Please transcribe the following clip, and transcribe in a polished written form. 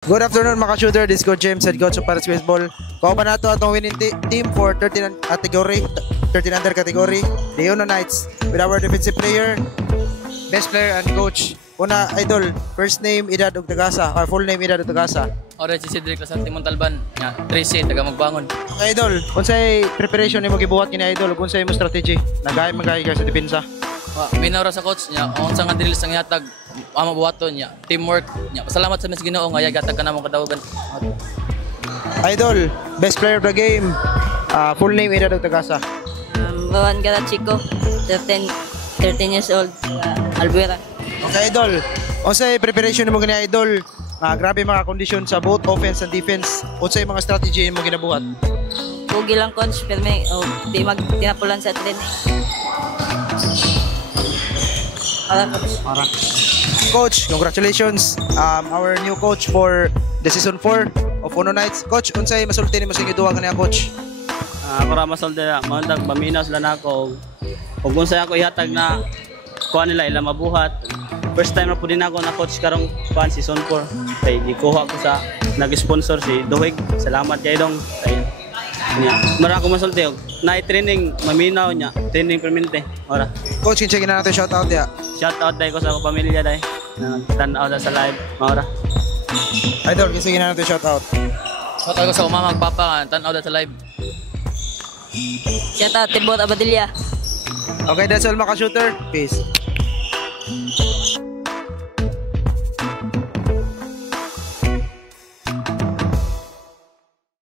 Good afternoon mga shooter, this is Coach James, head coach of Paris Baseball. Kauban nato atong winning team for 13 category, 13 under category, the Uno Knights, with our defensive player, best player and coach. Una, idol, first name Edad Ugtagasa, or full name Edad Ugtagasa. Oras si Cedric Lasante Montalban, nga 13 taga magbangon. Idol, unsay preparation nimo gibuhat kini idol, unsay mo strategy? Nagay ka sa depensa. Minawra sa coach niya, unsa nga drills ang yatag ama buhaton niya, teamwork niya. Pasalamat sa mes Ginoo nga yagatag ka namong kadawagan. Idol, best player of the game, full name Edad Ugtagasa. Bawan Garachico, 13 years old, Albuera. Okay, idol. Unsay preparation nimo gani idol? Grabe mga kondisyon sa both offense and defense. Unsay mga strategy mo ginabuhat? Pugi lang coach, pero may di tinapulan sa training. Coach, congratulations. Our new coach for the season 4 of Uno Knights. Coach, unsay masulti nimo sa giduwa kaniya coach? Ako ra masulti na, maundag paminaw sila nako. Ug unsay ako ihatag na kuha nila ila mabuhat. First time na po din ako na coach karong kuan season 4. Kay gikuha ko sa nag-sponsor si Duhig. Salamat kay dong. Kay niya. Mara ko masulti og na-training maminaw niya, training permanente. Ora. Coach, kinsa gina nato shout out ya. Shout out dai ko sa akong pamilya dai. Tan-aw sa live. Ora. Idol, kinsa gina nato shout out. So tago sa umama magpapa tan-aw sa live. Shout out Tibot Abadilla. Okay, that's all mga shooter. Peace.